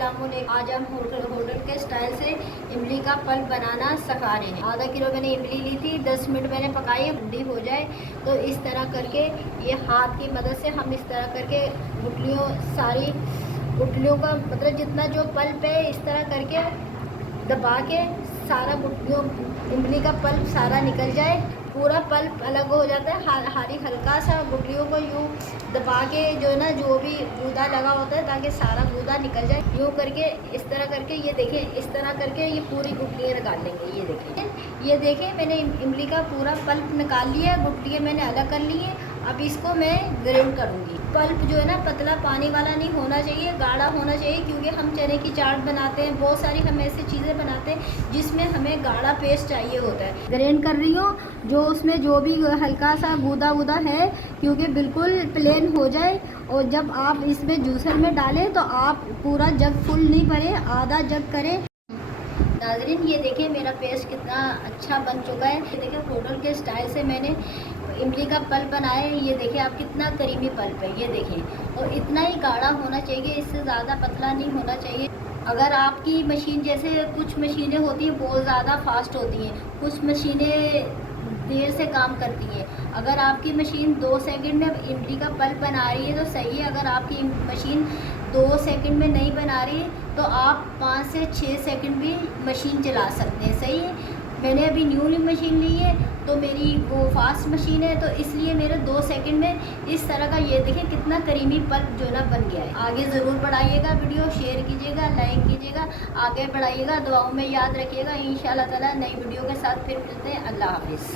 अस्सलामुअलैकुम। आज हम होटल के स्टाइल से इमली का पल्प बनाना सिखा रहे हैं। आधा किलो मैंने इमली ली थी, 10 मिनट मैंने पकाई, ठंडी हो जाए तो इस तरह करके ये हाथ की मदद से हम इस तरह करके गुठलियों सारी गुठलियों का मतलब जितना जो पल्प है इस तरह करके दबा के सारा गुठलियों इमली का पल्प सारा निकल जाए। पूरा पल्प अलग हो जाता है, हारी हल्का सा गुठलियों को यूँ दबा के जो है ना जो भी गूदा लगा होता है ताकि सारा गूदा निकल जाए। यूँ करके इस तरह करके ये देखें, इस तरह करके ये पूरी गुठलियाँ निकाल लेंगे। ये देखें मैंने इमली का पूरा पल्प निकाल लिया, गुठलियाँ मैंने अलग कर ली है। अब इसको मैं ग्राइंड करूँगी। पल्प जो है ना पतला पानी वाला नहीं होना चाहिए, गाढ़ा होना चाहिए, क्योंकि हम चने की चाट बनाते हैं, बहुत सारी हम ऐसी चीज़ें बनाते हैं जिसमें हमें गाढ़ा पेस्ट चाहिए होता है। ग्राइंड कर रही हूँ जो उसमें जो भी हल्का सा गूदा वूदा है, क्योंकि बिल्कुल प्लेन हो जाए। और जब आप इसमें जूसर में डालें तो आप पूरा जग फुल नहीं भरें, आधा जग करें। नाज़रीन ये देखिए मेरा पेस्ट कितना अच्छा बन चुका है। ये देखिए होटल के स्टाइल से मैंने इमली का पल्प बनाया है। ये देखिए आप कितना करीमी पल्प है, ये देखें। और इतना ही गाढ़ा होना चाहिए, इससे ज़्यादा पतला नहीं होना चाहिए। अगर आपकी मशीन जैसे कुछ मशीनें होती हैं बहुत ज़्यादा फास्ट होती हैं, कुछ मशीनें देर से काम करती हैं। अगर आपकी मशीन 2 सेकंड में इमली का पल्प बना रही है तो सही है। अगर आपकी मशीन 2 सेकंड में नहीं बना रही तो आप 5 से 6 सेकंड भी मशीन चला सकते हैं, सही है। मैंने अभी न्यूली मशीन ली है तो मेरी वो फास्ट मशीन है, तो इसलिए मेरे 2 सेकंड में इस तरह का ये देखिए कितना करीमी पल्प जो ना बन गया है। आगे ज़रूर बढ़ाइएगा, वीडियो शेयर कीजिएगा, लाइक कीजिएगा, आगे बढ़ाइएगा, दुआओं में याद रखिएगा। इंशाअल्लाह ताला नई वीडियो के साथ फिर मिलते हैं। अल्लाह हाफिज़।